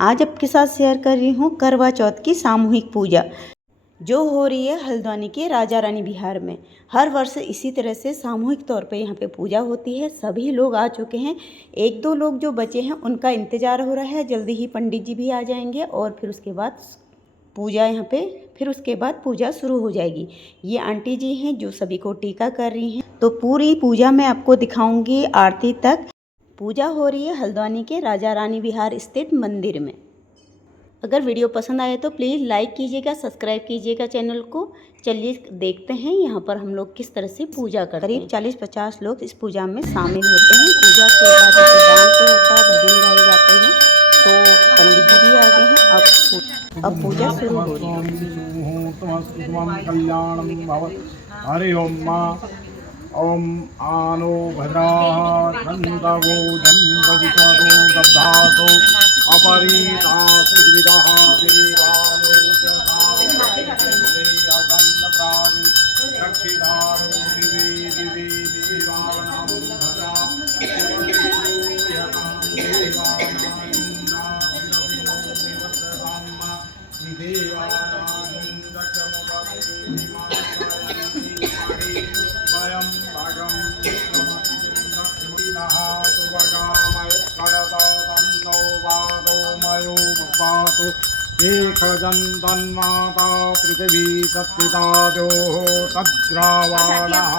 आज आपके साथ शेयर कर रही हूँ करवा चौथ की सामूहिक पूजा जो हो रही है हल्द्वानी के राजा रानी विहार में। हर वर्ष इसी तरह से सामूहिक तौर पे यहाँ पे पूजा होती है। सभी लोग आ चुके हैं, एक दो लोग जो बचे हैं उनका इंतज़ार हो रहा है। जल्दी ही पंडित जी भी आ जाएंगे और फिर उसके बाद पूजा यहाँ पे उसके बाद पूजा शुरू हो जाएगी। ये आंटी जी हैं जो सभी को टीका कर रही हैं। तो पूरी पूजा मैं आपको दिखाऊंगी आरती तक। पूजा हो रही है हल्द्वानी के राजा रानी विहार स्थित मंदिर में। अगर वीडियो पसंद आए तो प्लीज़ लाइक कीजिएगा, सब्सक्राइब कीजिएगा चैनल को। चलिए देखते हैं यहाँ पर हम लोग किस तरह से पूजा करते हैं। करीब 40-50 लोग इस पूजा में शामिल होते हैं। पूजा के बाद डांस होता है, भजन गाए जाते हैं। तो पंडित जी भी आ गए हैं। अब पूजा शुरू हो रही है। हरि ओम आनो भद्राः छन्दवो जन्दविषदो दब्धासो अपरीतासु विदाः देवानो जतासुदेयगन्धप्राणि रक्षितारो दिवे दिवे देवानां भद्रा एकजन्तन्माता पृथिवी तत्पिताद्योः तद्ग्रावाणः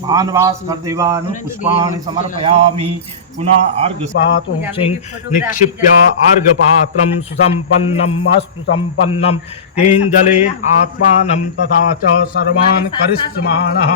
भान्वास्कर्देवान् पुष्पाणि समर्पयामि। पुनः अर्घपातु निक्षिप्य अर्घपात्रं सुसम्पन्नम् अस्तु सम्पन्नं तेञ्जलेन आत्मानं तथा च सर्वान् करिष्यमाणः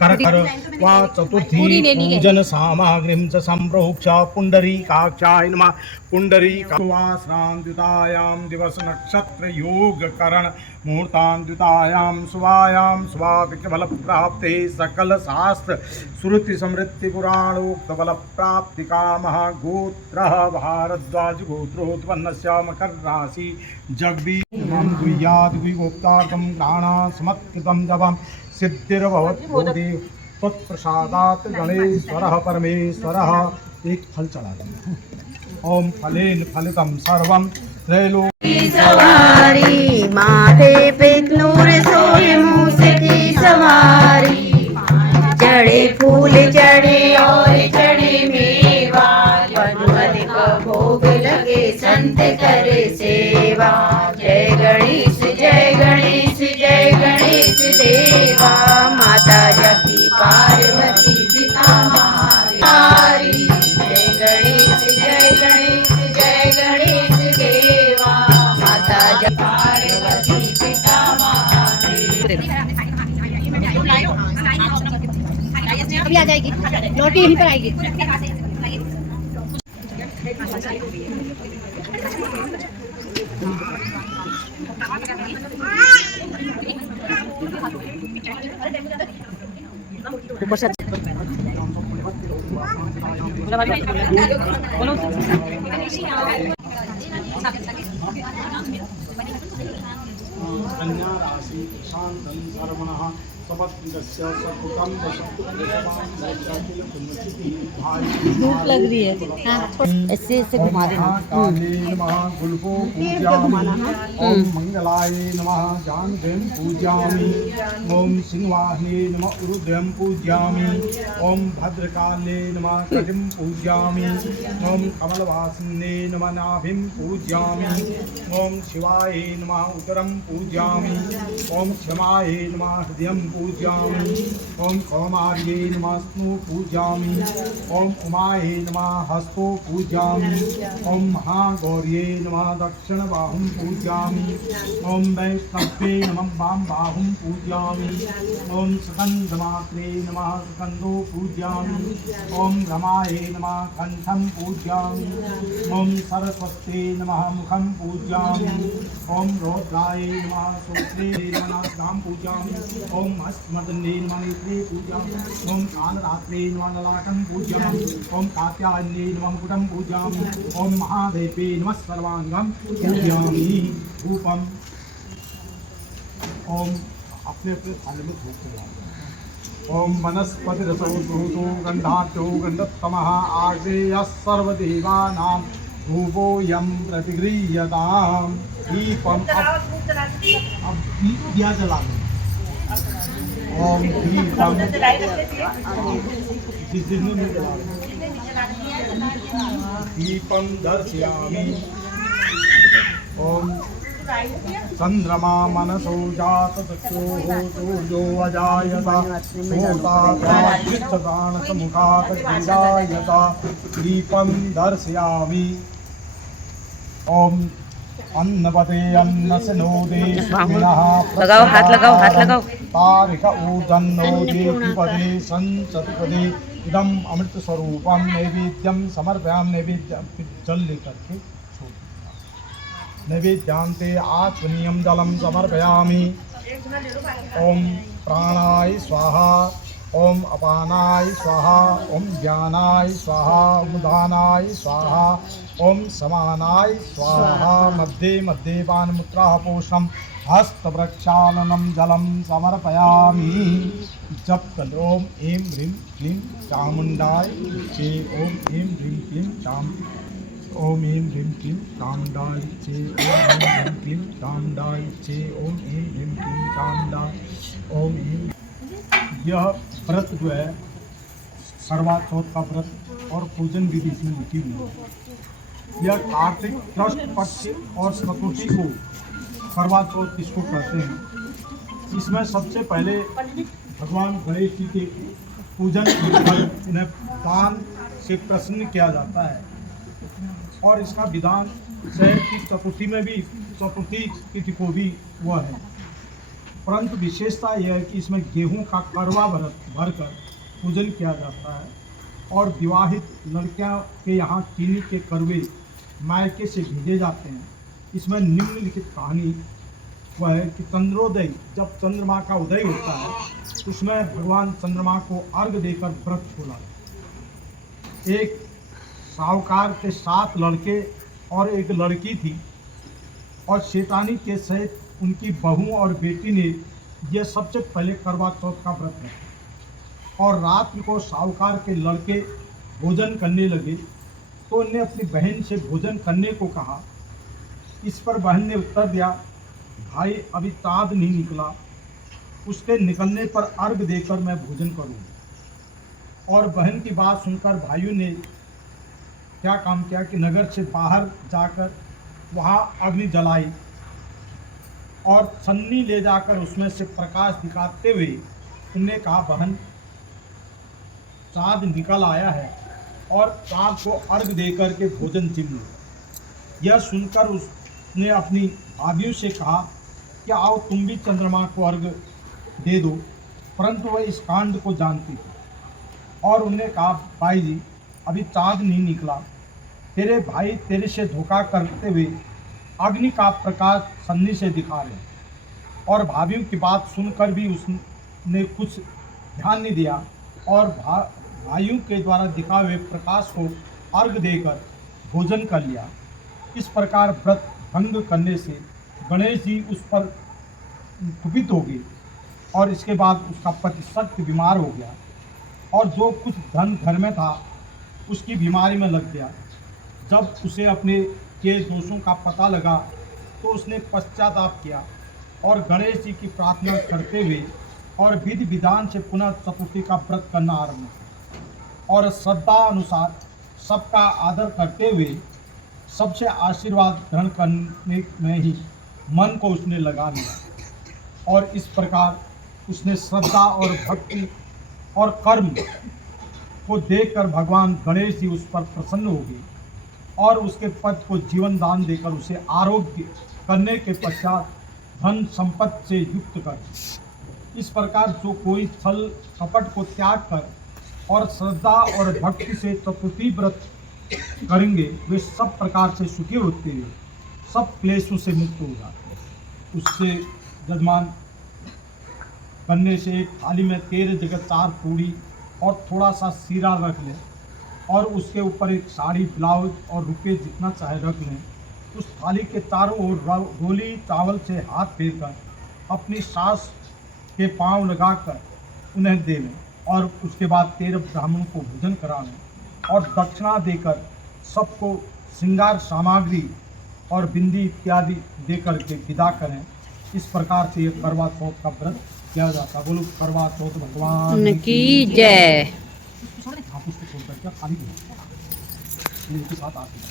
करकर वा चतुर्थी पूजन सामग्रीं च सम्प्रोक्ष पुण्डरीकाक्षाय नमः। पुण्डरीकाश्रान्त्युतायां दिवस नक्षत्र योग करण मुहूर्तान्त्युतायां शुभायां शुभापिक बल प्राप्ते सकल शास्त्र श्रुति समृद्धि पुराणोक्त बल प्राप्ति कामः। गोत्र भारद्वाज गोत्रोत्पन्नस्य मकर राशि जगदीशं गुह्याद् गुह्योक्तार्थं प्राणा समत्कृतं जपं सिद्धिर्भवति तत्प्रसादात् गणेश्वरः परमेश्वरः। एक फल चढ़ा दें। ओम फलेन फलितं सर्वं त्रैलोक्य सवारी माथे पे नूर सोए मूस की सवारी। चढ़े फूल चढ़े और चढ़े मेवा पनवल का भोग लगे संत करे सेवा। जय गणेश जय गणेश जय गणेश देवा। माता जपी पार्वती पिता महाविहारी। जय गणेश जय गणेश जय गणेश देवा। माता जपी पार्वती पिता महादेव। अभी आ जाएगी रोटी यहीं पर आएगी। ऊपर से कन्या राशि शांतं सर्वणः सपत्निकस्य सकुटुम्ब धूप लग रही है। हाँ, ऐसे ऐसे घुमा देना। नमः गुल्फो पूजयामि। ओम मंगलाय नमः जानकीं पूजयामि। ओम सिंहवाहिनी नमः उरुद्रं पूजयामि। ओम भद्रकाले नमः कटिं पूजयामि। ओम कमलवासिने नमः नाभिं पूजयामि। ओम शिवाय नमः उत्तरं पूजयामि। ओम क्षमाय नमः हृदयं पूजयामि। ओम कौमार्ये नमः स्नु पूजयामि। ओम उमाय नमः हस्तो पूजयामि। ओम महागौर्ये नमः दक्षिणबाहुं पूजयामि। ओम वैष्णवे नमः वाम बाहुं पूजयामि। ओम स्कन्दमात्रे नमः स्कन्दो पूजयामि। ओम रमाय नमः कंठं पूजयामि। ओम सरस्वत्यै नमः मुखं पूजयामि। ओम रौद्राय नमः सूत्रे नमः नाम पूजयामि। ओम हस्तमदने नमः नेत्रे पूजयामि। ओम कालरात्रे नमः ललाटं पूजयामि। ओम कात्यायने नमः मुकुटं पूजयामि। ओम महादेवे नमः सर्वांगं पूजयामि। रूपम ओम अपने अपने थाली में धूप लगाओ। ओम वनस्पतिरसो धूतो गंधात्यो गंधत्तमः आग्नेयः सर्वदेवानां धूपोऽयं प्रतिगृह्यताम् दीपम् अब दिया जला दो। ओम दीपम दीपम दर्शयामि। ओम चंद्रमा मनसो जात चक्षुः सूर्यो अजायत सोताप्राणसमुखात् क्रीडायत दीपं दर्शयामि। ओम अन्नपते अन्नस्य नोदे लगाओ, हाथ लगाओ, हाथ लगाओ। तारिक ऊर्जन्नो देवपदे संचतुपदे इदम अमृत स्वरूपम नैवेद्यम समर्पयाम। नैवेद्यम जल लेकर के नैवेद्यांते आचमनीयम जलम समर्पयामि। ओम प्राणाय स्वाहा, ओम अपानाय स्वाहा, ओम ज्ञानाय स्वाहा, ओम उदानाय स्वाहा, ओम समानाय स्वाहा। मध्ये मध्ये पानमुद्रापोषम हस्तप्रक्षालनम जलम समर्पयामि। जप कर ओम ऐं ह्रीं क्लीं चामुंडाय चे। ओम ऐं ह्रीं क्लीं चाम। ओम ऐं ह्रीं क्लीं चामुंडाय चे। ओम ऐं ह्रीं क्लीं चामुंडाय चे। ओम ऐं ह्रीं क्लीं चामुंडाय। ओम ऐं। यह व्रत जो है करवा चौथ का व्रत और पूजन विधि इसमें लिखी हुई है। यह कार्तिक कृष्ण पक्ष और चतुर्थी को करवा चौथ किसको कहते हैं। इसमें सबसे पहले भगवान गणेश जी के पूजन उन्हें दान से प्रसन्न किया जाता है और इसका विधान शहर की चतुर्थी में भी चतुर्थी तिथि को भी हुआ है। परंतु विशेषता यह है कि इसमें गेहूं का करवा भरकर पूजन किया जाता है और विवाहित लड़कियां के यहाँ चीनी के करवे मायके से भेजे जाते हैं। इसमें निम्नलिखित कहानी वह है कि चंद्रोदय, जब चंद्रमा का उदय होता है उसमें भगवान चंद्रमा को अर्घ देकर व्रत खोला। एक साहूकार के 7 लड़के और एक लड़की थी और शैतानी के सहित उनकी बहू और बेटी ने यह सबसे पहले करवा चौथ का व्रत है। और रात को साहूकार के लड़के भोजन करने लगे तो उन्हें अपनी बहन से भोजन करने को कहा। इस पर बहन ने उत्तर दिया, भाई अभी चाँद नहीं निकला, उसके निकलने पर अर्घ देकर मैं भोजन करूँ। और बहन की बात सुनकर भाइयों ने क्या काम किया कि नगर से बाहर जाकर वहाँ अग्नि जलाई और छन्नी ले जाकर उसमें से प्रकाश दिखाते हुए उन्हें कहा, बहन चाँद निकल आया है और चाँद को अर्घ देकर के भोजन चिन्ह लो। यह सुनकर उसने अपनी भाभियों से कहा कि आओ तुम भी चंद्रमा को अर्घ दे दो, परंतु वह इस कांड को जानती थी और उन्हें कहा, भाई जी अभी चाँद नहीं निकला, तेरे भाई तेरे से धोखा करते हुए अग्नि का प्रकाश छन्नी से दिखा रहे। और भाभियों की बात सुनकर भी उसने कुछ ध्यान नहीं दिया और भाइयों के द्वारा दिखाए हुए प्रकाश को अर्घ देकर भोजन कर लिया। इस प्रकार व्रत भंग करने से गणेश जी उस पर कुपित हो गए और इसके बाद उसका पति सख्त बीमार हो गया और जो कुछ धन घर में था उसकी बीमारी में लग गया। जब उसे अपने के दोषों का पता लगा तो उसने पश्चाताप किया और गणेश जी की प्रार्थना करते हुए और विधि विधान से पुनः चतुर्थी का व्रत करना आरंभ किया और श्रद्धा अनुसार सबका आदर करते हुए सबसे आशीर्वाद ग्रहण करने में ही मन को उसने लगा लिया। और इस प्रकार उसने श्रद्धा और भक्ति और कर्म को देखकर भगवान गणेश जी उस पर प्रसन्न हो गए और उसके पति को जीवन दान देकर उसे आरोग्य करने के पश्चात धन संपत्ति से युक्त कर। इस प्रकार जो कोई छल कपट को त्याग कर और श्रद्धा और भक्ति से चतुर्थी व्रत करेंगे वे सब प्रकार से सुखी होते हुए सब क्लेशों से मुक्त हो जाते हैं। उससे यजमान बनने से एक थाली में 13 जगह 4 पूड़ी और थोड़ा सा सीरा रख लें और उसके ऊपर एक साड़ी ब्लाउज और रुपये जितना चाहे रख लें। उस थाली के चारों ओर रोली चावल से हाथ फेरकर अपनी सास के पांव लगाकर उन्हें दे लें और उसके बाद 13 ब्राह्मणों को भोजन करा लें और दक्षिणा देकर सबको श्रृंगार सामग्री और बिंदी इत्यादि दे करके विदा करें। इस प्रकार से ये करवा चौथ का व्रत किया जाता है। बोलो करवा चौथ भगवान की जय। आप उसको छोड़ करके खाली इनके साथ आते हैं।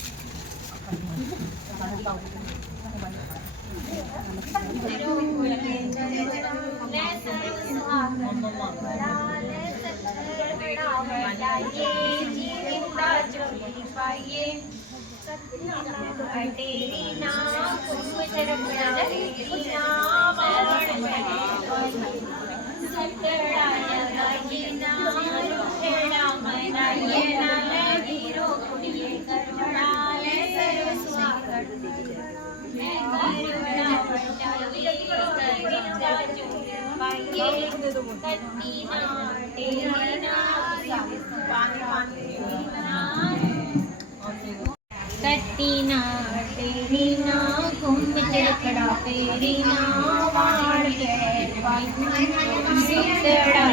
कट्टीना तेरीना घूम चिड़कड़ा तेरीना वाड़ के सिकड़ा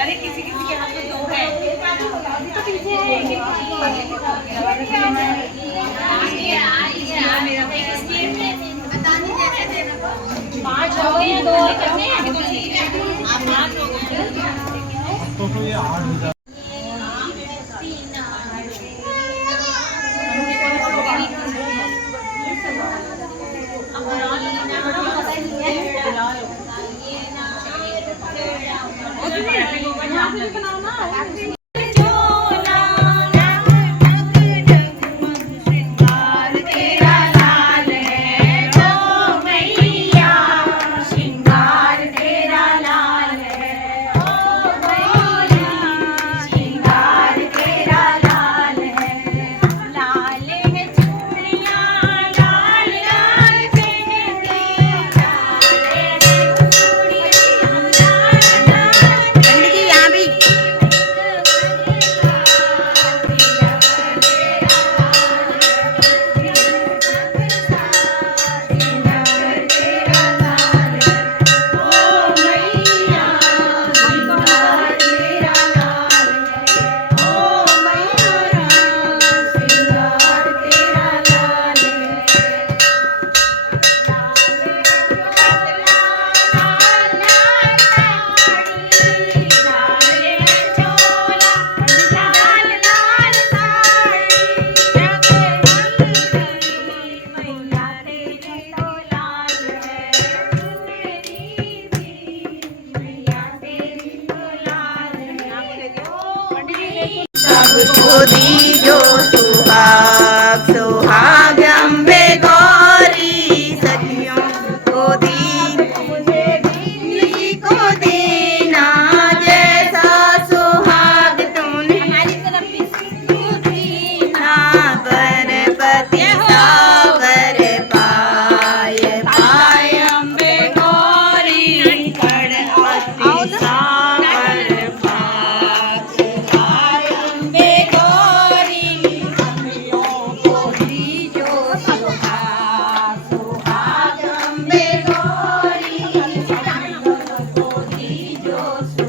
अरे किसी किसी के हाथ में दो है पाँच हो गए या दो करने आप पाँच हो गए तो ये 8 हो जाए। सबको दीजो सुहाग सुहाग अम्बे गौरी सखियों को दी को देना जैसा सुहाग तूने गणपति सावर पाए पाए अम्बे गौरी गणपति सावर Dios